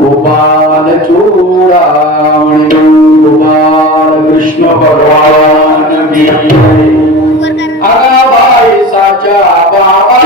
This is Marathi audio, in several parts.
गोपाल चूड़ामणि गोपाल कृष्ण भगवान की आगाबाई साचा बाबा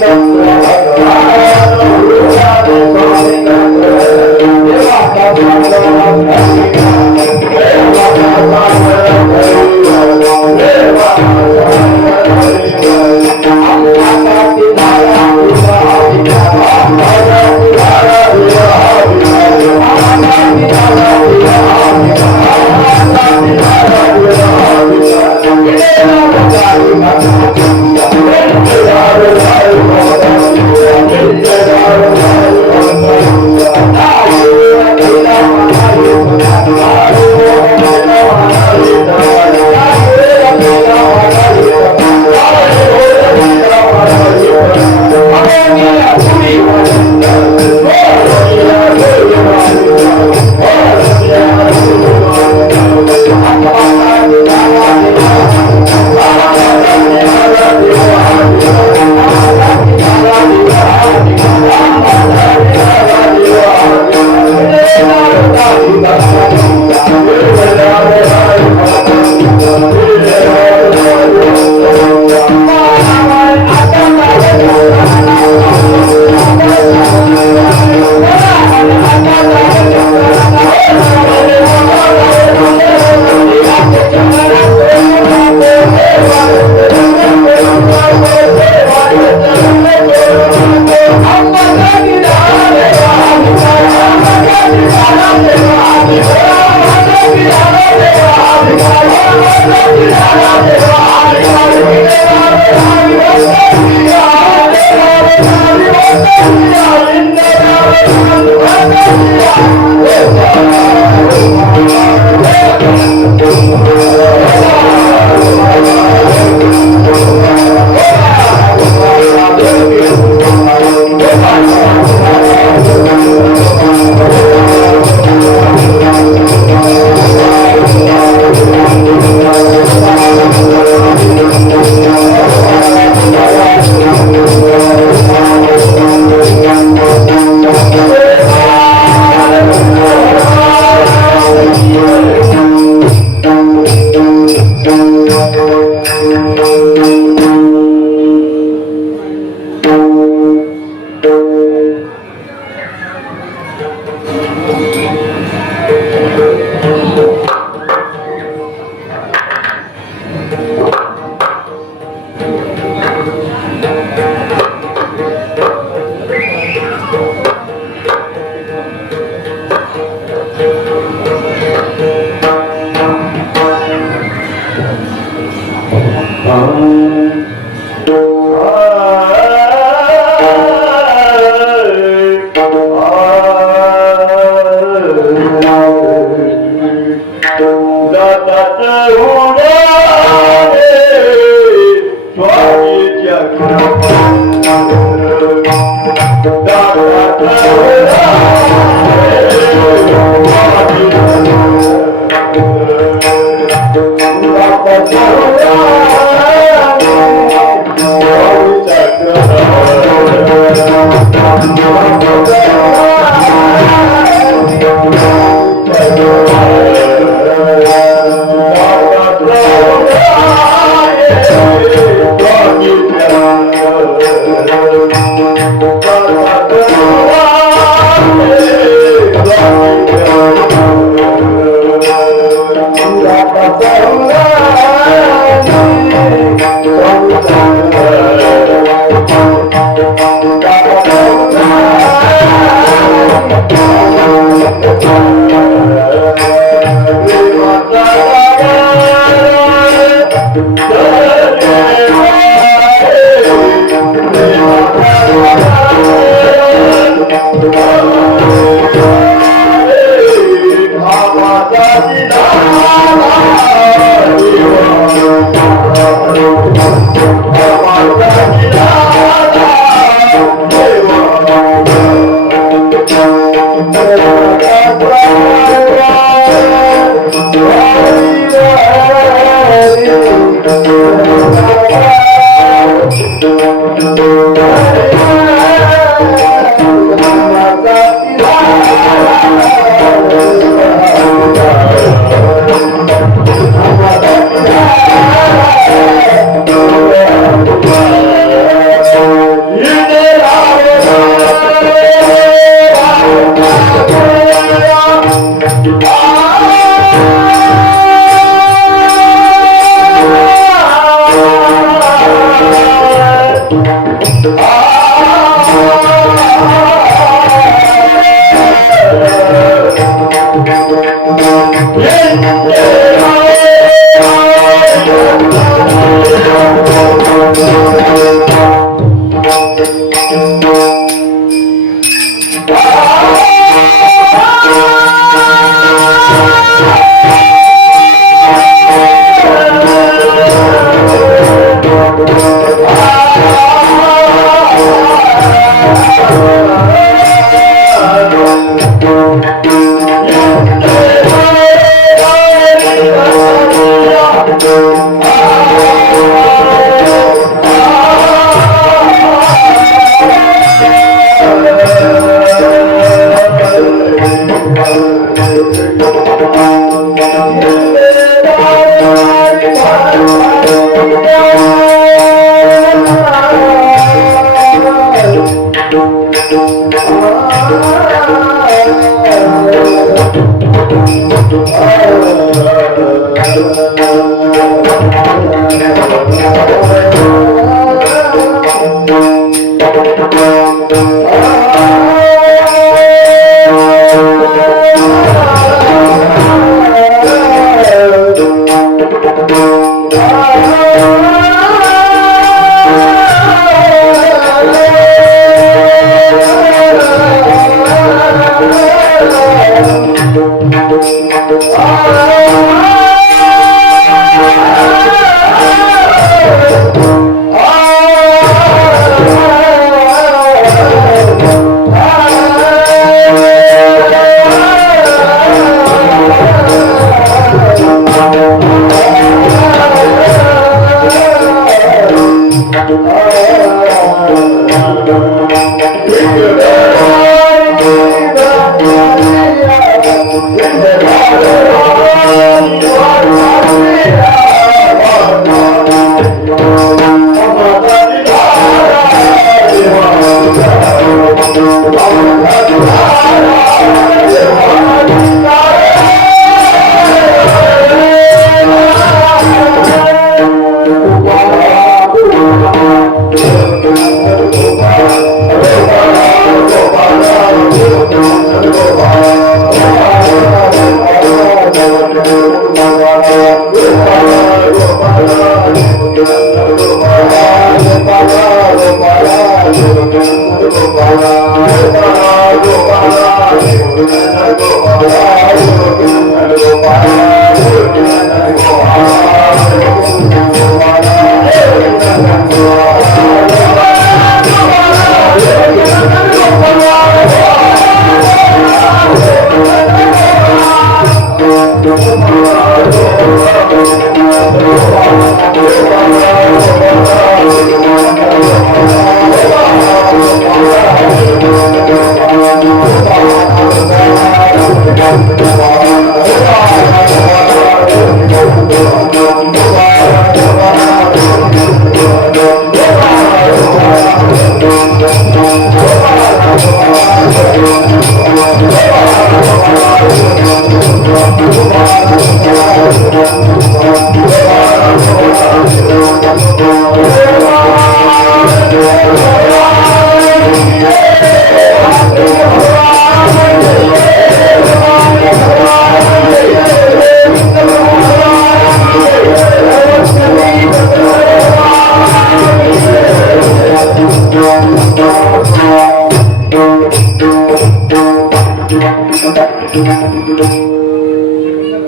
Thank you.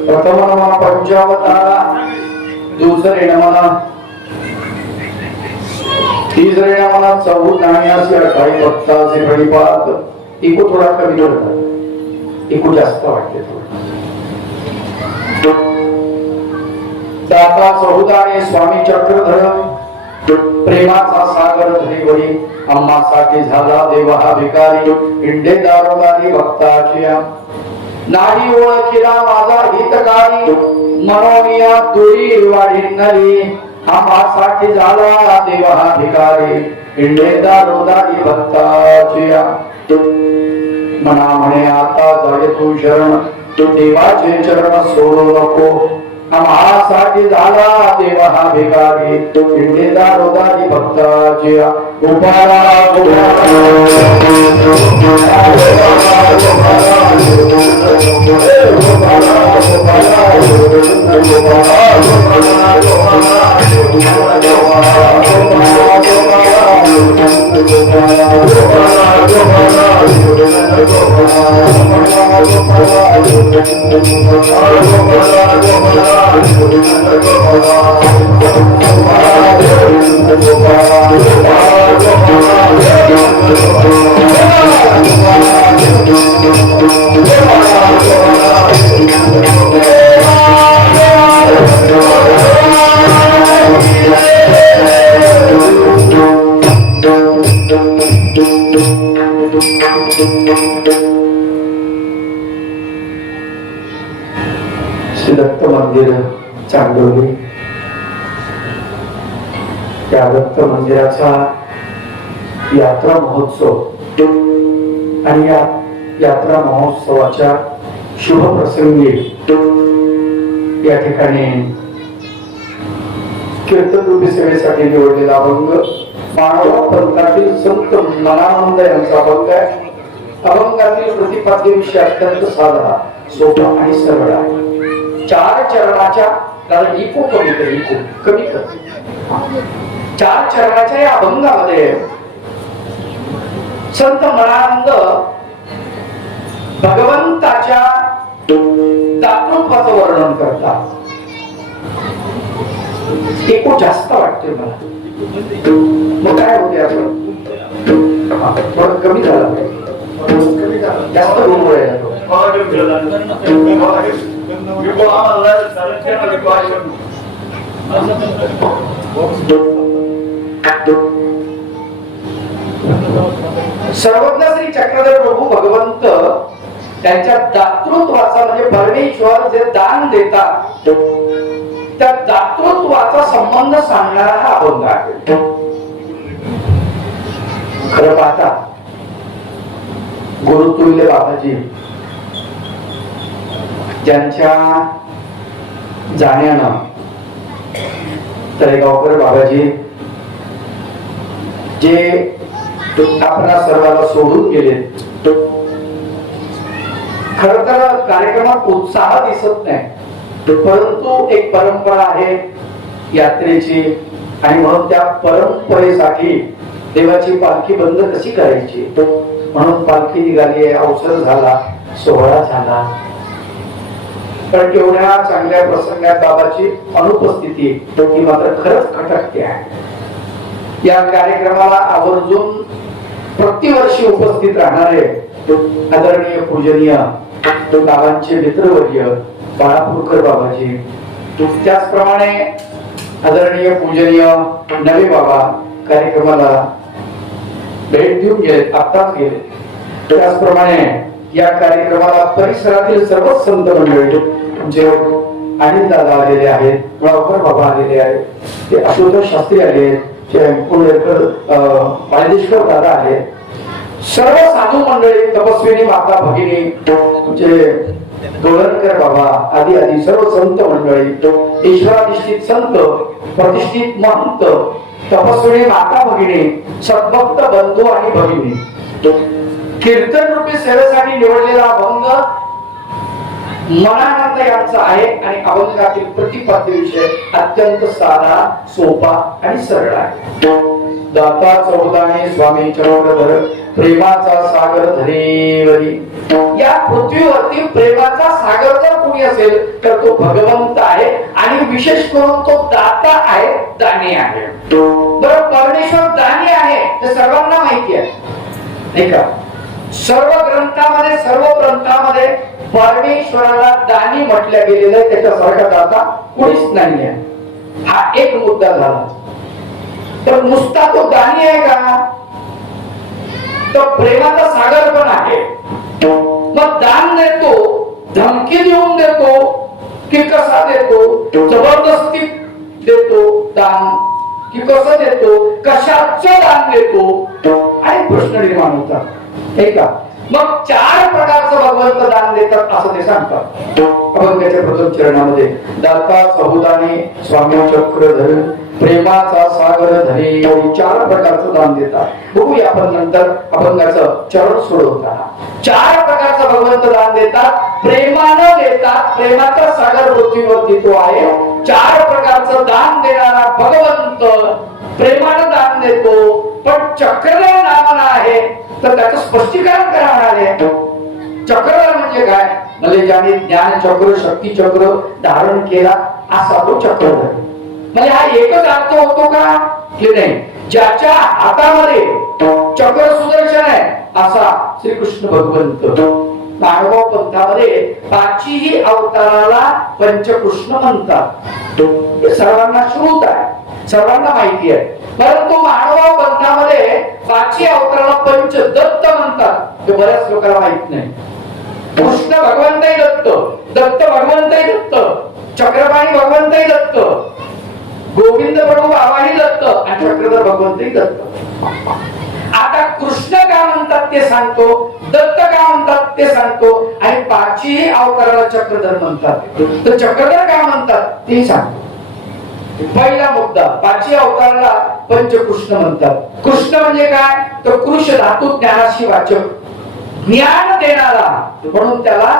प्रथम नमा पंचावतारा, दुसरे नमना, तिसरे नमना चौदाण्याचे 28 भक्ताचे परिपात. इको थोडा कमी होता, इको जास्त वाटते थोडं. दाता चौदाणे स्वामी चक्रधर, प्रेमाचा सागर धरीवरी आम्हासाठी झाला देव हा भिकारी. इंडे दारोदारी भक्ताची नाही ओळखीला माझा हितकारी. मनोनिया दुरी वाढिणारी आम्हासाठी झाला देव हा भिकारी. इंडे दारोदारी भक्ताची मना म्हणे आता जाय तू शरण, तू देवाचे चरण सोडू नको. आम्हासाठी झाला देव हा भिकारी. तू इंडे दारोदारी भक्ताची गोपाला श्री दत्त मंदिर चांदोली. त्या दत्त मंदिराचा यात्रा महोत्सव आणि या यात्रा महोत्सवाच्या शुभ प्रसंगी या ठिकाणी कीर्तन रूपी सेवेसाठी निवडलेला अभंग मानव पंथातील संत मनानंद यांचा अभंग आहे. अभंगातील प्रतिपाद्याविषयी अत्यंत साधा, सोपा आणि सरळ आहे. 4 चरणाच्या, कारण इको कमी कर, इको कमी कर. 4 चरणाच्या या अभंगामध्ये संत मनानंद भगवंताच्या दातृत्वाचं वर्णन करतात. इको जास्त वाटते मला, मग काय होते आपण थोडं कमी झालं पाहिजे, जास्त रूम सर्वज्ञ श्री चक्रधर प्रभू भगवंत त्यांच्या दातृत्वाचा म्हणजे परमेश्वर जे दान देतात त्या दातृत्वाचा संबंध सांगणारा हा अभंग आहे. खरं पाहता गुरुतुल्य बाबाजी ज्यांच्या जाण्यानं तळेगावकर बाबाजी जे आपल्या सर्वाला सोडून गेले. खर तर कार्यक्रमात उत्साह दिसत नाही, परंतु एक परंपरा आहे यात्रेची आणि म्हणून त्या परंपरेसाठी देवाची पालखी बंद कशी करायची म्हणून पालखी निघाली, अवसर झाला, सोहळा झाला. पण केवढ्या चांगल्या प्रसंगात बाबाची अनुपस्थिती ही मात्र खरंच खटकते आहे. या कार्यक्रमाला आवर्जून प्रतिवर्षी उपस्थित राहणारे आदरणीय पूजनीय बाबांचे मित्रवर्य बाळापूरकर बाबाजी, त्याचप्रमाणे आदरणीय पूजनीय नवे बाबा कार्यक्रमाला भेट देऊन गेले, आत्ताच गेले. त्याचप्रमाणे या कार्यक्रमाला परिसरातील सर्व संत मंडळी जे अनिल दादा आलेले आहेत, मुळावकर बाबा आलेले आहेत, ते आशुतोष शास्त्री आले, माळेश्वर दादा आले, सर्व साधू मंडळी, तपस्विनी माता भगिनी, तुमचे डोळणकर बाबा आदी आदी सर्व संत मंडळी, ईश्वराधिष्ठित संत, प्रतिष्ठित महंत, तपस्विनी माता भगिनी, सद्भक्त बंधू आणि भगिनी, कीर्तन रूपी सेवेसाठी निवडलेला अभंग मनानंद यांचा आहे. आणि अभंगातील प्रतिपाद्य विषय अत्यंत साधा, सोपा आणि सरळ आहे. दाता चौदाने स्वामी चक्रधर, प्रेमाचा सागर धरेवरी. या पृथ्वीवरती प्रेमाचा सागर जर कोणी असेल तर तो भगवंत आहे. आणि विशेष करून तो दाता आहे, दानी आहे. बरं, परमेश्वर दानी आहे हे सर्वांना माहिती आहे, नाही का? सर्व ग्रंथामध्ये, सर्व ग्रंथामध्ये परमेश्वराला दानी म्हटल्या गेलेलं आहे. त्याच्यासारखा दाता कोणीच नाही आहे. हा एक मुद्दा झाला. तर नुसता तो दानी आहे का? तो प्रेमाचा सागर पण आहे. मग दान देतो, धमकी देऊन देतो की कसा देतो? जबरदस्ती देतो दान की कसं देतो? कशाचं दान देतो? आणि प्रश्न निर्माण होतात, हे का? मग चार प्रकारचं भगवंत दान देतात असं ते सांगतात अभंगाच्या प्रथम चरणामध्ये. दाता चौदाने स्वामी चक्रधर, प्रेमाचा सागर धरे. चार प्रकारचं दान देतात. बघूया आपण नंतर अभंगाचं चरण सोडवताना. चार प्रकारचं भगवंत दान देतात, प्रेमानं देतात. प्रेमाचा सागर पृथ्वीवरती तो आहे. चार प्रकारचं दान देणारा भगवंत प्रेमानं दान देतो. पण चक्रधर नावानं आहे तर त्याचं स्पष्टीकरण करा म्हणाले. चक्रधर म्हणजे काय? म्हणजे ज्याने ज्ञान चक्र, शक्ती चक्र धारण केला असा तो चक्रधर. म्हणजे हा एकच अर्थ होतो का? नाही. ज्याच्या हातामध्ये चक्र सुदर्शन आहे असा श्रीकृष्ण भगवंत. मानव पंथामध्ये पाचही अवताराला पंचकृष्ण म्हणतात. सर्वांना श्रुत आहे, सर्वांना माहिती आहे. परंतु मानव पंथामध्ये पाचही अवताराला पंच दत्त म्हणतात. हे बऱ्याच लोकांना माहित नाही. कृष्ण भगवंतही दत्त, दत्त भगवंतही दत्त, चक्रपाणी भगवंतही दत्त, गोविंद प्रभू बाबाही दत्त आणि चक्रधर भगवंतही दत्त. आता कृष्ण का म्हणतात ते सांगतो, दत्त का म्हणतात ते सांगतो, आणि पाचही अवताराला चक्रधर म्हणतात. तर चक्रधर का म्हणतात ते सांगतो. पहिला मुद्दा, पाचही अवताराला पंचकृष्ण म्हणतात. कृष्ण म्हणजे काय? तर कृष्ण धातू ज्ञानाशी वाचक, ज्ञान देणारा, म्हणून त्याला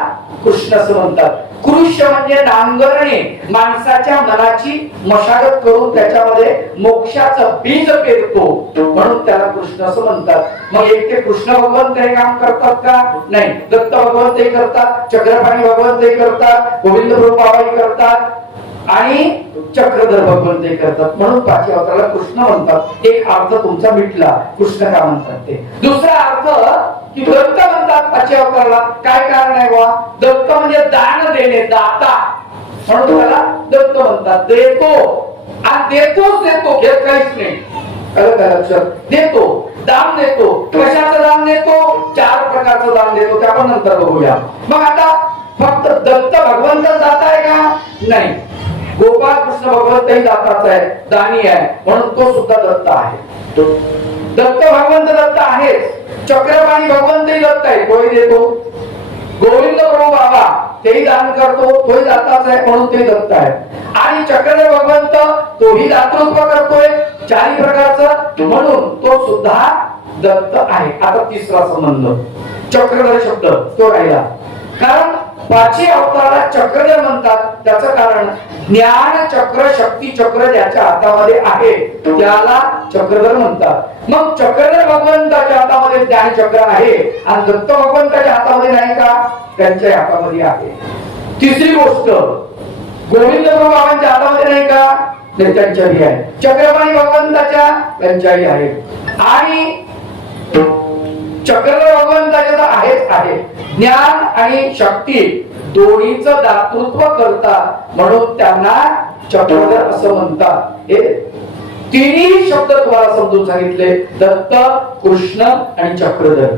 कृष्ण असं म्हणतात. कृष्ण म्हणजे नांगरणे, माणसाच्या मनाची मशागत करून त्याच्यामध्ये मोक्षाचं बीज पेरतो, म्हणून त्याला कृष्ण असं म्हणतात. मग एक ते कृष्ण भगवंत हे काम करतात का? नाही. दत्त भगवंत हे करतात, चक्रपाणी भगवंत हे करतात, गोविंद प्रभू बाबाही करतात आणि चक्रधर भगवंत हे करतात. म्हणून पाचही अवताराला कृष्ण म्हणतात. एक अर्थ तुमचा मिटला, कृष्ण का म्हणतात ते. दुसरा अर्थ की दत्त म्हणतात पाचही अवताराला. काय कारण आहे बा? दत्त म्हणजे दान देणे, दाता, म्हणून त्याला दत्त म्हणतात. देतो आणि देतोच देतो, घेत काहीच नाही. लक्षात देतो, दान देतो. कशाचं दान देतो? चार प्रकारचं दान देतो, ते आपण नंतर बघूया. मग आता फक्त दत्त भगवंत दाता आहे का? नाही. गोपाळ कृष्ण भगवंतही दाताचा आहे, दानी आहे, म्हणून तो सुद्धा दत्त आहे. दत्त भगवंत दत्त आहे. चक्रपाणी भगवंतही दत्त आहे, तोही देतो. गोविंद प्रभू बाबा तेही दान करतो, तोही दाताचा आहे, म्हणून ते दत्त आहे. आणि चक्रधर भगवंत तोही दातृत्व करतोय चारही प्रकारचं, म्हणून तो सुद्धा दत्त आहे. आता तिसरा संबंध, चक्रधर शब्द तो राहिला. कारण पाचही अवताराला चक्रधर म्हणतात, त्याचं कारण ज्ञान चक्र, शक्ती चक्र ज्याच्या हातामध्ये आहे त्याला चक्रधर म्हणतात. मग चक्रधर भगवंताच्या हातामध्ये ज्ञान चक्र आहे आणि दत्त भगवंताच्या हातामध्ये नाही का? त्यांच्या हातामध्ये आहे. तिसरी गोष्ट, गोविंद प्रभू बाबांच्या हातामध्ये नाही का? त्यांच्याही आहे. चक्रपाणी भगवंताच्या त्यांच्याही आहे. आणि चक्रधर भगवंताचे तर आहेच आहे, ज्ञान आणि शक्ती दोन्हीचं दातृत्व करतात म्हणून त्यांना चक्रधर असं म्हणतात. हे तिन्ही शब्द तुम्हाला समजून सांगितले, दत्त, कृष्ण आणि चक्रधर.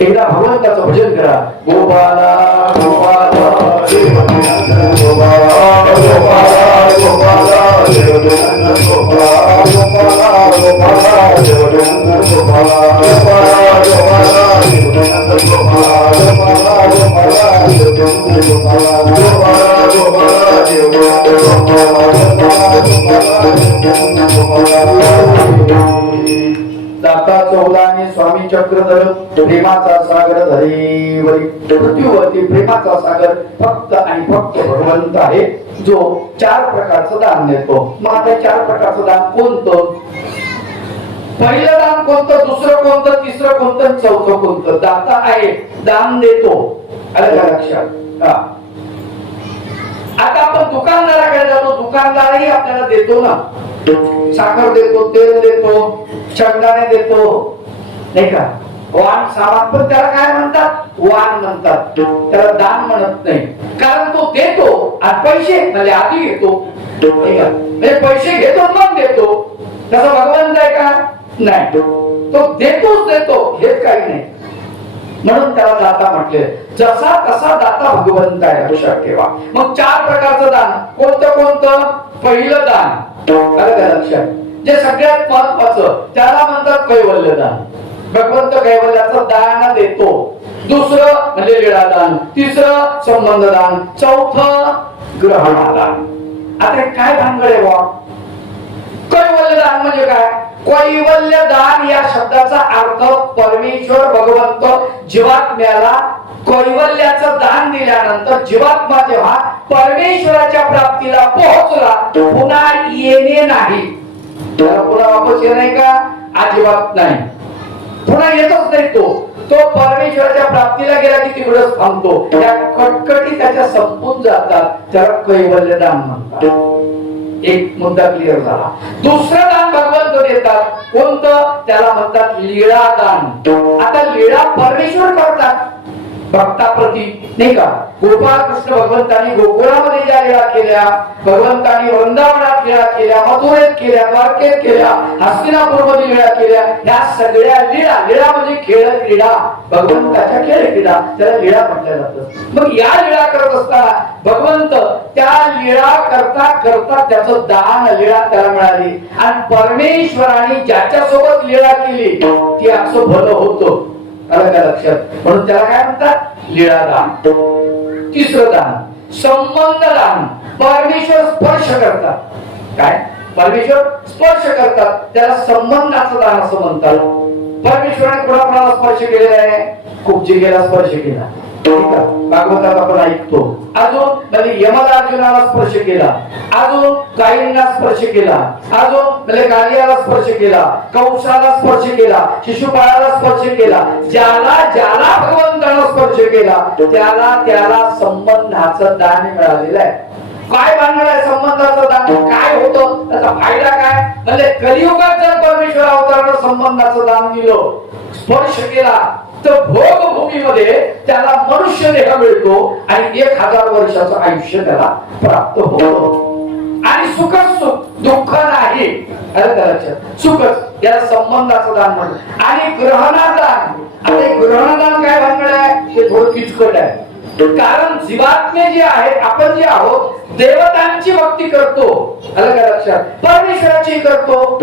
एकदा भगवंताचं भजन करा. गोपाला गोपाला गोपाला दाता चौदा आणि स्वामी चक्रधर प्रेमाचा सागर धरेवरी. पृथ्वीवरती प्रेमाचा सागर फक्त आणि फक्त भगवंत आहे, जो 4 प्रकारचं दान देतो. मग आता 4 प्रकारचं दान कोणतं? पहिलं दान कोणतं, दुसरं कोणतं, तिसरं कोणतं, चौथं कोणतं? दाता आहे, दान देतो. आलं का लक्षात? आता आपण दुकानदाराकडे जातो, दुकानदारही आपल्याला देतो ना, साखर देतो, तेल देतो, शेंगदाणे देतो, नाही का? वाण सामान, पण त्याला काय म्हणतात? वाण म्हणतात, त्याला दान म्हणत नाही. कारण तो देतो आणि पैसे म्हणजे आधी घेतो, म्हणजे पैसे घेतो मग देतो. तसं भगवंत आहे का? नाही, तो देतोच देतो, हेच काही नाही. म्हणून त्याला दाता म्हटले. जसा तसा दाता भगवंत आहे, लक्षात ठेवा. मग 4 प्रकारचं दान कोणतं कोणतं? पहिलं दान लक्षात, जे सगळ्यात महत्वाचं, त्याला म्हणतात कैवल्य दान. भगवंत कैवल्याचं दान देतो. दुसरं म्हणजे लीळादान, तिसरं संबंधदान, चौथं ग्रहणादान. आता काय भानगड आहे बा? कैवल्य दान म्हणजे काय? कैवल्य दान या शब्दाचा अर्थ परमेश्वर भगवंत जीवात्म्याला कैवल्याचं दान दिल्यानंतर जीवात्मा जेव्हा परमेश्वराच्या प्राप्तीला पोहोचला, पुन्हा येणे नाही. त्याला पुन्हा वापस येणे का? अजिबात नाही, पुन्हा येतच नाही. तो परमेश्वराच्या प्राप्तीला गेला की तिकडच थांबतो. त्या कटकटी त्याच्या संपून जातात, त्याला कैवल्य दान म्हणतात. एक मुद्दा क्लिअर झाला. दुसरं दान भगवंत देतात, कोणतं? त्याला म्हणतात लीळा दान. आता लीळा परमेश्वर करतात भक्ताप्रती, नाही का? गोपाळ कृष्ण भगवंतांनी गोकुळामध्ये ज्या लीळा केल्या, भगवंतांनी वृंदावनात लीळा केल्या, मथुरेत केल्या, द्वारकेत केल्या, हस्तिनापूरमध्ये लीळा केल्या, या सगळ्या लीळा म्हणजे खेळ क्रीडा, भगवंताच्या खेळ क्रीडा, त्याला लीळा म्हटलं जातं. मग या लीळा करत असताना भगवंत त्या लीळा करता करता त्याचं दान लीळा त्याला मिळाली, आणि परमेश्वराने ज्याच्या सोबत लीळा केली ती असं भलं होतं. आलं का लक्षात? म्हणून त्याला काय म्हणतात? लीळादान. तिसरं दान संबंध दान. परमेश्वर स्पर्श करतात. काय? परमेश्वर स्पर्श करतात, त्याला संबंधाचं दान असं म्हणतात. परमेश्वराने कोणाकोणाला स्पर्श केलेला आहे? खूपजिंकेला स्पर्श केला, भागवतात आपण ऐकतो. अजून म्हणजे यमराजुनाला स्पर्श केला, अजून गायींना स्पर्श केला, अजून म्हणजे गालियाला स्पर्श केला, कंसाला स्पर्श केला, शिशुपाळाला स्पर्श केला. ज्याला ज्याला भगवंताला स्पर्श केला त्याला त्याला संबंधाचं दान मिळालेलं आहे. काय भानगड आहे संबंधाचं दान? काय होतं त्याचा फायदा? काय म्हणजे कलियुगात जर परमेश्वर अवतारानं संबंधाचं दान दिलं, स्पर्श केला, तर भोगभूमीमध्ये त्याला मनुष्य देह मिळतो आणि 1000 वर्षाचं आयुष्य त्याला प्राप्त होतं, आणि सुखच सुख, दुःख नाही. सुखच, याला संबंधाचं दान म्हणतात. आणि ग्रहणादान. आता ग्रहणादान काय भानगड आहे? ते थोडं किचकट आहे. कारण जीवात्मे जे आहेत, आपण जे आहोत, देवतांची भक्ती करतो, आलं का लक्षात? परमेश्वराची करतो,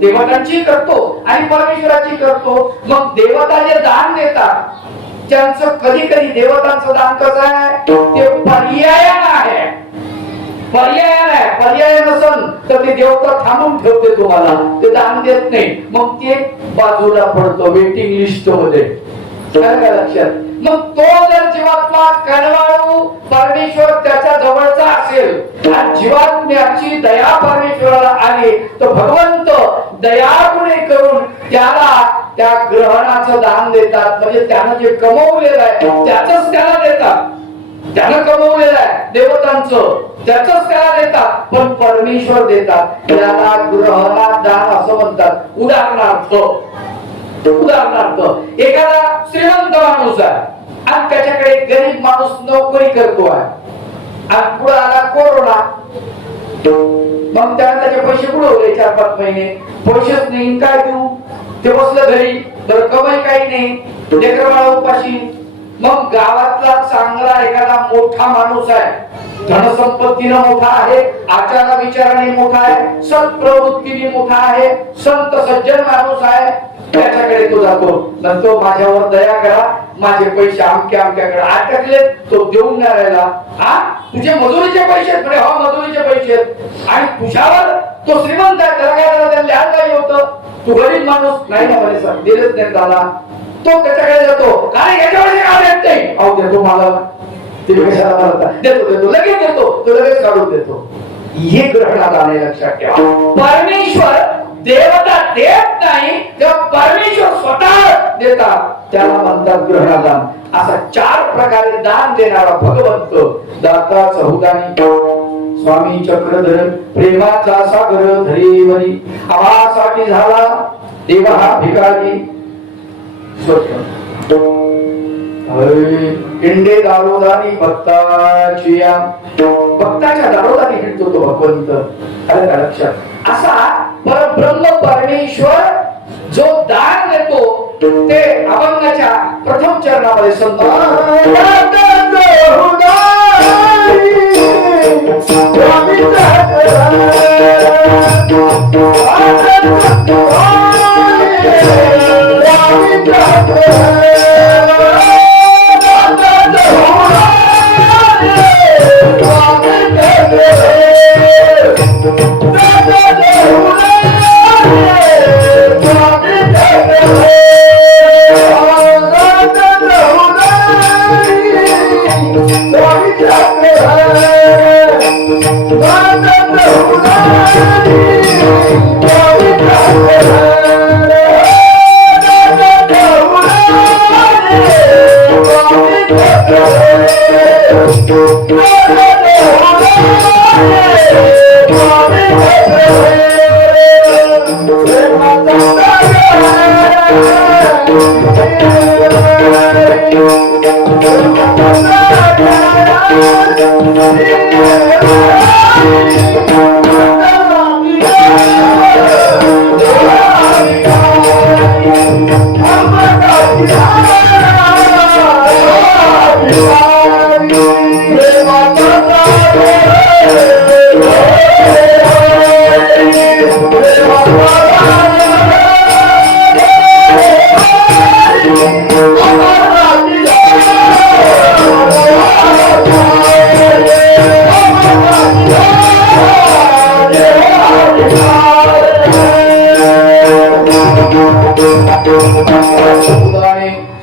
देवतांची करतो आणि परमेश्वराची करतो. मग देवता जे दान देतात त्यांचं कधी कधी देवतांचं दान कसं आहे? ते पर्यायानं आहे. पर्याय नसन तर ते देवता थांबून ठेवते तुम्हाला, ते दान देत नाही. मग ते बाजूला पडतो वेटिंग लिस्ट मध्ये, लक्षात? मग तो जर जीवात्मा कणवाळू परमेश्वर त्याच्या जवळचा असेल आणि जीवात्म्याची दया परमेश्वराला आली, तर भगवंत दयागुणे करून त्याला त्या ग्रहणाचं दान देतात. म्हणजे त्यानं जे कमवलेलं आहे त्याचंच त्याला देतात. त्यानं कमवलेलं आहे देवतांचं, त्याचंच त्याला देतात, पण परमेश्वर देतात. त्याला ग्रहणात दान असं म्हणतात. उदाहरणार्थ उदाहरणार्थ एखादा श्रीमंत माणूस आहे आणि त्याच्याकडे गरीब माणूस नोकरी करतो आहे आणि पुढे आला कोरोना, मग त्याने त्याचे पैसे बुडवले 4-5 महिने, पैसेच नाही, काय देऊ? ते बसलं घरी, तर कमाई काही नाही, लेकर बाळा उपाशी. मग गावातला चांगला एखादा मोठा माणूस आहे, धनसंपत्तीने मोठा आहे, आचार विचाराने मोठा आहे, सत्प्रवृत्तीने मोठा आहे, संत सज्जन माणूस आहे, त्याच्याकडे तो जातो. नंतर माझ्यावर दया करा, माझे पैसे आमक्याकडे अटकले, तो देऊन नाही राहिला. हा, तुझे मजुरीचे पैसे आहेत म्हणे. हो, मजुरीचे पैसे आहेत. आणि तुझ्यावर तो श्रीमंत आहे, त्याला काय त्याला लिहायला काही होतं, तू गरीब माणूस नाही ना म्हणे, सर दिलेच नाही त्याला. तो त्याच्याकडे जातो, काय याच्यावर काय देत नाही? अहो देतो मला, ते कशाला म्हणता, देतो लगेच देतो, तो लगेच काढून देतो. हे ग्रहणात आले, लक्षात ठेवा. परमेश्वर देवता देत नाही, तेव्हा परमेश्वर स्वतः देतात, त्याला म्हणतात ग्रहणदान. असा 4 प्रकारे दान देणारा भगवंत दाता चौदानी स्वामी चक्रधर प्रेमाचा सागर धरीवरी आवासाठी झाला देव हा भिकारी. इंडे दारोदारी भक्ताची, भक्ताच्या दारोदारी हिंडतो तो भगवंत. आलं का लक्षात? असा परब्रह्म परमेश्वर जो दान देतो ते अभंगाच्या प्रथम चरणामध्ये संत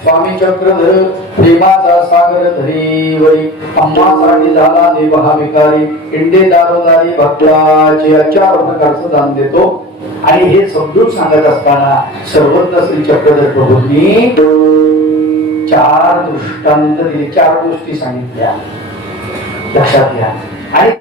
स्वामी चक्रधर प्रेमाचा सागर धरीवरी अम्मासाठी झाला देव हा भिकारी. इंडे दारोदारी भक्ताचे 4 प्रकारचं दान देतो. आणि हे समजून सांगत असताना सर्वज्ञ श्री चक्रधर प्रभूंनी 4 दृष्टांत दिले, 4 गोष्टी सांगितल्या, लक्षात घ्या. आणि